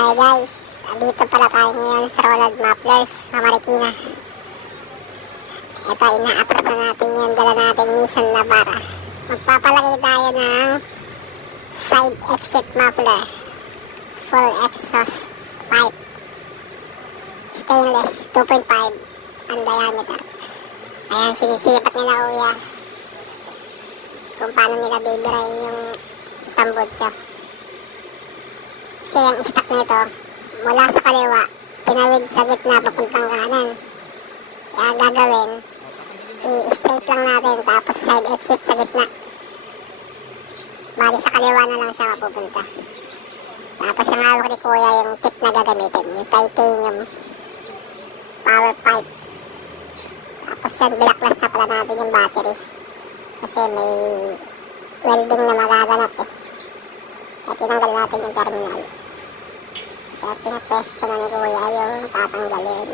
Hi guys, andito pala tayo ngayon sa Roland Mufflers sa Marikina. Ito, ina-atras na natin yung dala nating Nissan Navara. Magpapalagay tayo ng side exit muffler, full exhaust pipe, stainless 2.5 ang diameter. Ayan, sinisipat nila kuya kung paano nila bibirayin yung tambutso. Kasi ang stock nito, mula sa kaliwa, pinawid sa gitna papuntang kanan. Kaya gagawin, i-straight lang natin, tapos side exit sa gitna. Bali sa kaliwa na lang siya mapupunta. Tapos yung hawak ni kuya, yung tip na gagamitin, yung titanium power pipe. Tapos yan, bilaklas na pala natin yung battery. Kasi may welding na magaganap eh. Kaya tinanggal natin yung terminal. So, pinapesto na ni kuya yung tatanggalin.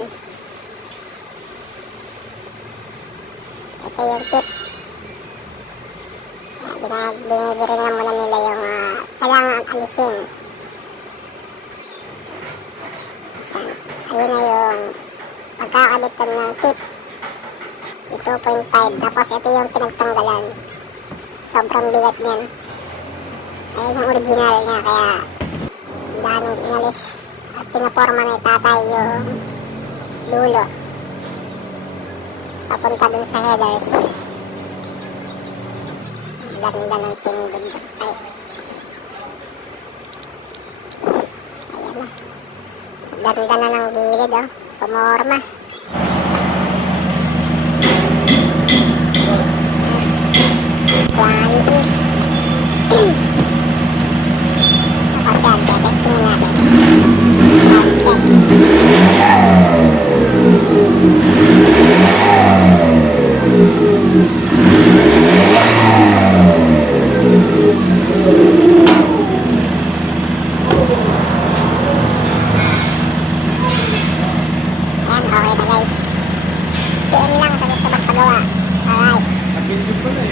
Ito yung tip. Binibiri na muna nila yung kailangan alisin. So, ayun na yung pagkakabitan ng tip. Yung 2.5. Tapos ito yung pinagtanggalan. Sobrang bigat niyan. Ayun yung original niya, kaya daming inalis. At pinaporma na tatay yung dulo papunta dun sa headers. Ganda ng tindig. Ay, ayan na. Ganda na ng gilid, oh. Pumorma. Quality. Tapos yan, testingin natin. Sound check. Ayan, okay na guys. PM lang sa susunod pagawa. Alright.